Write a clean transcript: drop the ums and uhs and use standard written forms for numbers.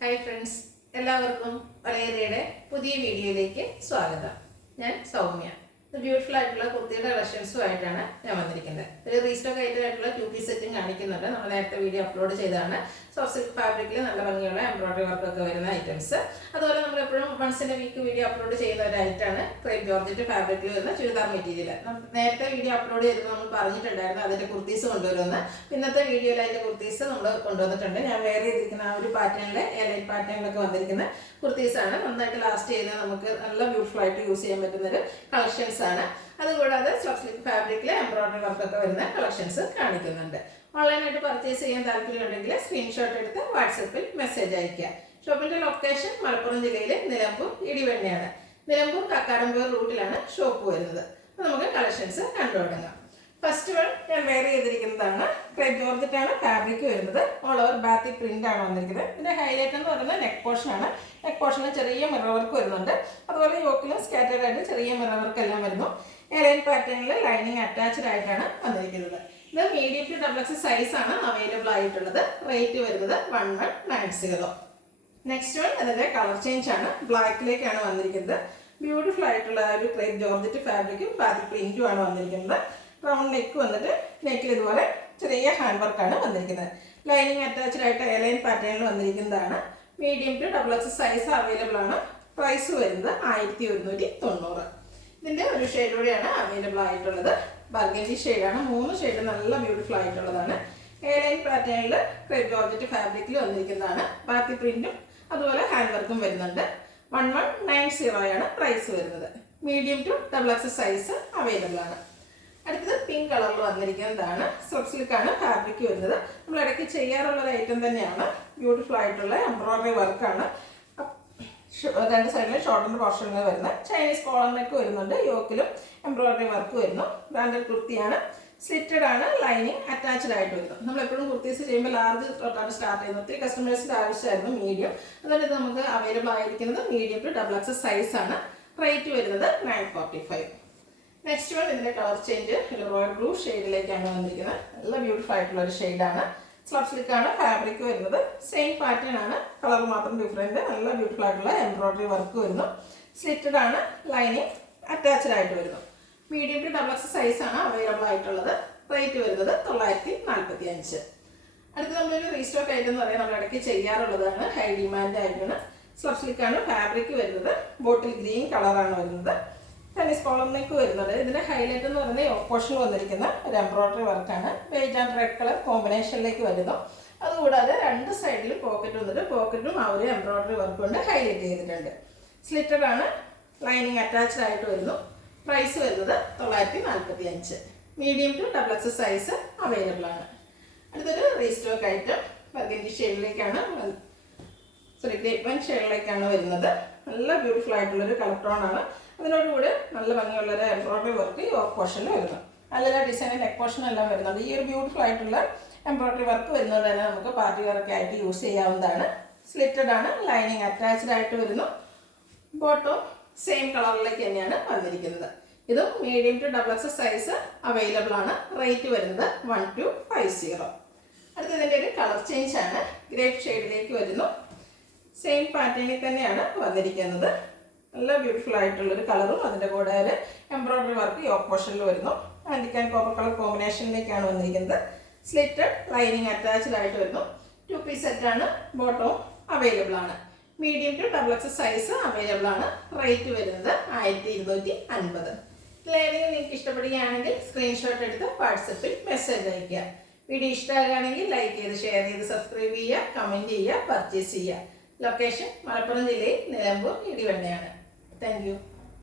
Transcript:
Hi friends, എല്ലാവർക്കും വലയരയുടെ പുതിയ വീഡിയോയിലേക്ക് സ്വാഗതം. ഞാൻ സൗമ്യ. ബ്യൂട്ടിഫുൾ ആയിട്ടുള്ള കുർത്തിയുടെ കളക്ഷൻസുമായിട്ടാണ് ഞാൻ വന്നിരിക്കുന്നത്. ഒരു റീസ്റ്റോക്ക് ആയിട്ടുള്ള 2 പീസ് സെറ്റും കാണിക്കുന്നുണ്ട്. നമ്മൾ നേരത്തെ വീഡിയോ അപ്ലോഡ് ചെയ്തതാണ്. സോഫ്റ്റ് സിൽക്ക് ഫാബ്രിക്കിൽ നല്ല ഭംഗിയുള്ള എംബ്രോയിഡറി വർക്കൊക്കെ വരുന്ന ഐറ്റംസ്. അതുപോലെ നമ്മൾ എപ്പോഴും once in a week video upload ചെയ്യുന്ന ഒരു ഐറ്റമാണ് ക്രേപ്പ് ജോർജറ്റ് ഫാബ്രിക്കിൽ വരുന്ന ചുരിദാർ മെറ്റീരിയൽ. നേരത്തെ വീഡിയോ അപ്ലോഡ് ചെയ്തപ്പോൾ നമ്മൾ പറഞ്ഞിട്ടുണ്ടായിരുന്നു അതിൻ്റെ കുർത്തീസ് കൊണ്ടുവരുമെന്ന്. ഇന്നത്തെ വീഡിയോയിൽ അതിൻ്റെ കുർത്തീസ് നമ്മൾ കൊണ്ടുവന്നിട്ടുണ്ട്. ഞാൻ വേറെ ചെയ്തിരിക്കുന്ന ആ ഒരു പാറ്റേണിൽ എലൈറ്റ് പാറ്റേണിലൊക്കെ വന്നിരിക്കുന്ന കുർത്തീസാണ്. നന്നായിട്ട് ലാസ്റ്റ് ചെയ്യുന്നത്, നമുക്ക് നല്ല ബ്യൂട്ടിഫുൾ ആയിട്ട് യൂസ് ചെയ്യാൻ പറ്റുന്നൊരു കളക്ഷൻസ് ആണ്. അതുകൂടാതെ സോഫ്റ്റ് സിൽക്ക് ഫാബ്രിക്കിൽ എംബ്രോയിഡറി വർക്കൊക്കെ വരുന്ന കളക്ഷൻസ് കാണിക്കുന്നുണ്ട്. ഓൺലൈനായിട്ട് പർച്ചേസ് ചെയ്യാൻ താല്പര്യമുണ്ടെങ്കിൽ സ്ക്രീൻഷോട്ട് എടുത്ത് വാട്സപ്പിൽ മെസ്സേജ് അയയ്ക്കുക. ഷോപ്പിന്റെ ലൊക്കേഷൻ മലപ്പുറം ജില്ലയിലെ നിലമ്പൂർ ഇടിവണ്ണയാണ്. നിലമ്പൂർ കക്കാടംപേർ റൂട്ടിലാണ് ഷോപ്പ് വരുന്നത്. അപ്പോൾ നമുക്ക് കളക്ഷൻസ് കണ്ടു തുടങ്ങാം. ഫസ്റ്റ് വൺ ഞാൻ വെയർ ചെയ്തിരിക്കുന്നതാണ്. ക്രേപ്പ് ജോർജറ്റ് ആണ് ഫാബ്രിക് വരുന്നത്. ഓൾ ഓവർ ബാത്തി പ്രിന്റ് ആണ് വന്നിരിക്കുന്നത്. ഇതിന്റെ ഹൈലൈറ്റ് എന്ന് പറയുന്നത് നെക്ക് പോർഷൻ ആണ്. നെക്ക് പോർഷനിൽ ചെറിയ മിറർ വർക്ക് വരുന്നുണ്ട്. അതുപോലെ യോക്കിലും സ്കാറ്റേഡ് ആയിട്ട് ചെറിയ മിറർ വർക്ക് എല്ലാം വരുന്നു. എലൈൻ പാറ്റേണിൽ ലൈനിങ് അറ്റാച്ച്ഡ് ആയിട്ടാണ് വന്നിരിക്കുന്നത്. ഇത് മീഡിയം ടു ഡബിൾ സൈസ് ആണ് അവൈലബിൾ ആയിട്ടുള്ളത്. റേറ്റ് വരുന്നത് 1190. നെക്സ്റ്റ് വൺ അതിന്റെ കളർ ചേഞ്ച് ആണ്. ബ്ലാക്കിലേക്കാണ് വന്നിരിക്കുന്നത്. ബ്യൂട്ടിഫുൾ ആയിട്ടുള്ള ഒരു ക്രേപ്പ് ജോർജറ്റ് ഫാബ്രിക്കും ബാത്തി പ്രിന്റും ആണ് വന്നിരിക്കുന്നത്. റൗണ്ട് നെക്ക് വന്നിട്ട് നെക്കിൽ ഇതുപോലെ ചെറിയ ഹാൻഡ് വർക്കാണ് വന്നിരിക്കുന്നത്. ലൈനിങ് അറ്റാച്ച്ഡ് ആയിട്ട് എലൈൻ പാറ്റേണിൽ വന്നിരിക്കുന്നതാണ്. Medium to double size available ആണ്. പ്രൈസ് വരുന്നത് 1190. ഇതിൻ്റെ ഒരു ഷെയ്ഡ് കൂടിയാണ് അവൈലബിൾ ആയിട്ടുള്ളത്. ബർഗൻഡി ഷെയ്ഡാണ്. 3 ഷെയ്ഡ് നല്ല ബ്യൂട്ടിഫുൾ ആയിട്ടുള്ളതാണ്. എലൈൻ പാറ്റേണിൽ ക്രേപ്പ് ജോർജറ്റ് ഫാബ്രിക്കിൽ വന്നിരിക്കുന്നതാണ്. ബാത്തി പ്രിന്റും അതുപോലെ ഹാൻഡ് വർക്കും വരുന്നുണ്ട്. 1190 ആണ് പ്രൈസ് വരുന്നത്. Medium to double size available ആണ്. അടുത്തത് പിങ്ക് കളറിൽ വന്നിരിക്കുന്നതാണ്. സോഫ്റ്റ് സിൽക്ക് ആണ് ഫാബ്രിക് വരുന്നത്. നമ്മൾ ഇടയ്ക്ക് ചെയ്യാറുള്ള ഒരു ഐറ്റം തന്നെയാണ്. ബ്യൂട്ടിഫുൾ ആയിട്ടുള്ള എംബ്രോയിഡറി വർക്കാണ്. രണ്ട് സൈഡിലും ഷോൾഡറിന്റെ പോർഷനിൽ വരുന്ന ചൈനീസ് കോളർ നെക്ക് വരുന്നുണ്ട്. യോക്കിലും എംബ്രോയിഡറി വർക്ക് വരുന്നു. ബ്രാൻഡഡ് കുർത്തിയാണ്. സ്ലിറ്റഡ് ആണ്. ലൈനിങ് അറ്റാച്ച്ഡ് ആയിട്ട് വരുന്നു. നമ്മൾ എപ്പോഴും കുർത്തീസ് ചെയ്യുമ്പോൾ ലാർജ് തൊട്ടാണ് സ്റ്റാർട്ട് ചെയ്യുന്നത്. ഒത്തിരി കസ്റ്റമേഴ്സിന്റെ ആവശ്യമായിരുന്നു മീഡിയം. അതുകൊണ്ട് ഇത് നമുക്ക് അവൈലബിൾ ആയിരിക്കുന്നത് മീഡിയം ടു ഡബിൾ സൈസ് ആണ്. റേറ്റ് വരുന്നത് 945. നെക്സ്റ്റ് വൺ ഇതിന്റെ കളർ ചേഞ്ച് ഒരു റോയൽ ബ്ലൂ ഷെയ്ഡിലേക്കാണ് വന്നിരിക്കുന്നത്. നല്ല ബ്യൂട്ടിഫുൾ ആയിട്ടുള്ള ഒരു ഷെയ്ഡാണ്. സ്ലബ് സിൽക്ക് ആണ് ഫാബ്രിക് വരുന്നത്. സെയിം പാറ്റേൺ ആണ്, കളർ മാത്രം ഡിഫറെന്റ്. നല്ല ബ്യൂട്ടിഫുൾ ആയിട്ടുള്ള എംബ്രോയിഡറി വർക്ക് വരുന്നു. സ്ലിറ്റഡ് ആണ്. ലൈനിങ് അറ്റാച്ച്ഡ് ആയിട്ട് വരുന്നു. മീഡിയം ടു ഡബിൾ സൈസ് ആണ് അവൈലബിൾ ആയിട്ടുള്ളത്. റേറ്റ് വരുന്നത് 945. അടുത്ത് നമ്മളൊരു റീസ്റ്റോക്ക് ഐറ്റം എന്ന് പറയാൻ നമ്മൾ ഇടയ്ക്ക് ചെയ്യാറുള്ളതാണ്. ഹൈ ഡിമാൻഡ് ആയിട്ടാണ്. സ്ലബ് സിൽക്ക് ആണ് ഫാബ്രിക് വരുന്നത്. ബോട്ടിൽ ഗ്രീൻ കളറാണ് വരുന്നത്. ചൈനീസ് കോളർ നെക്ക് വരുന്നത്. ഇതിന്റെ ഹൈലൈറ്റ് എന്ന് പറയുന്നത് ഓപ്പോഷൻ വന്നിരിക്കുന്ന ഒരു എംബ്രോയിഡറി വർക്കാണ്. ബേജ് ആൻഡ് റെഡ് കളർ കോമ്പിനേഷനിലേക്ക് വരുന്നു. അതുകൂടാതെ രണ്ട് സൈഡിലും പോക്കറ്റ് വന്നിട്ട് പോക്കറ്റും ആ ഒരു എംബ്രോയിഡറി വർക്ക് കൊണ്ട് ഹൈലൈറ്റ് ചെയ്തിട്ടുണ്ട്. സ്ലിറ്റഡ് ആണ്. ലൈനിങ് അറ്റാച്ച്ഡ് ആയിട്ട് വരുന്നു. പ്രൈസ് വരുന്നത് 945. Medium to double size available ആണ്. അടുത്തൊരു റീസ്റ്റോക്ക് ഐറ്റം ബർഗൻഡി ഷെയ്ഡിലേക്കാണ് ഗ്രേപ്പ് വൈൻ ഷെയ്ഡിലേക്കാണ് വരുന്നത്. നല്ല ബ്യൂട്ടിഫുൾ ആയിട്ടുള്ളൊരു കളർ ടോൺ ആണ്. അതിനോടുകൂടി നല്ല ഭംഗിയുള്ളൊരു എംബ്രോയിഡറി വർക്ക് ഈ വർക്ക് പോർഷനിൽ വരുന്നു. നല്ലൊരു ഡിസൈൻ നെക്ക് പോർഷൻ എല്ലാം വരുന്നുണ്ട്. ഈ ഒരു ബ്യൂട്ടിഫുൾ ആയിട്ടുള്ള എംബ്രോയിഡറി വർക്ക് വരുന്നത് തന്നെ നമുക്ക് പാർട്ടി വെയറൊക്കെ ആയിട്ട് യൂസ് ചെയ്യാവുന്നതാണ്. സ്ലിറ്റഡ് ആണ്. ലൈനിങ് അറ്റാച്ച്ഡ് ആയിട്ട് വരുന്നു. ബോട്ടം സെയിം കളറിലേക്ക് തന്നെയാണ് വന്നിരിക്കുന്നത്. ഇതും medium to double size available ആണ്. റേറ്റ് വരുന്നത് 1250. അടുത്തതിൻ്റെ ഒരു കളർ ചേഞ്ച് ആണ്. ഗ്രേപ്പ് ഷെയ്ഡിലേക്ക് വരുന്നു. സെയിം പാറ്റേണിൽ തന്നെയാണ് വന്നിരിക്കുന്നത്. നല്ല ബ്യൂട്ടിഫുൾ ആയിട്ടുള്ളൊരു കളറും അതിൻ്റെ കൂടെ ഒരു എംബ്രോയിഡറി വർക്ക് ഈ ഓപ്പോഷനിൽ വരുന്നു. ആൻറ്റിക് ആൻഡ് കോപ്പർ കളർ കോമ്പിനേഷനിലേക്കാണ് വന്നിരിക്കുന്നത്. സ്ലിറ്റഡ് ലൈനിങ് അറ്റാച്ച്ഡ് ആയിട്ട് വരുന്നു. 2 പീസ് സെറ്റാണ്. ബോട്ടവും അവൈലബിൾ ആണ്. Medium to double size available ആണ്. റേറ്റ് വരുന്നത് 1250. ഇതിലേതെങ്കിലും നിങ്ങൾക്ക് ഇഷ്ടപ്പെടുകയാണെങ്കിൽ സ്ക്രീൻഷോട്ട് എടുത്ത് വാട്സപ്പിൽ മെസ്സേജ് അയയ്ക്കുക. വീഡിയോ ഇഷ്ടമാകുകയാണെങ്കിൽ ലൈക്ക് ചെയ്ത് ഷെയർ ചെയ്ത് സബ്സ്ക്രൈബ് ചെയ്യുക, കമൻറ്റ് ചെയ്യുക, പർച്ചേസ് ചെയ്യുക. ലൊക്കേഷൻ മലപ്പുറം ജില്ലയിൽ നിലമ്പൂർ ഇടിവണ്ണയാണ്. Thank you.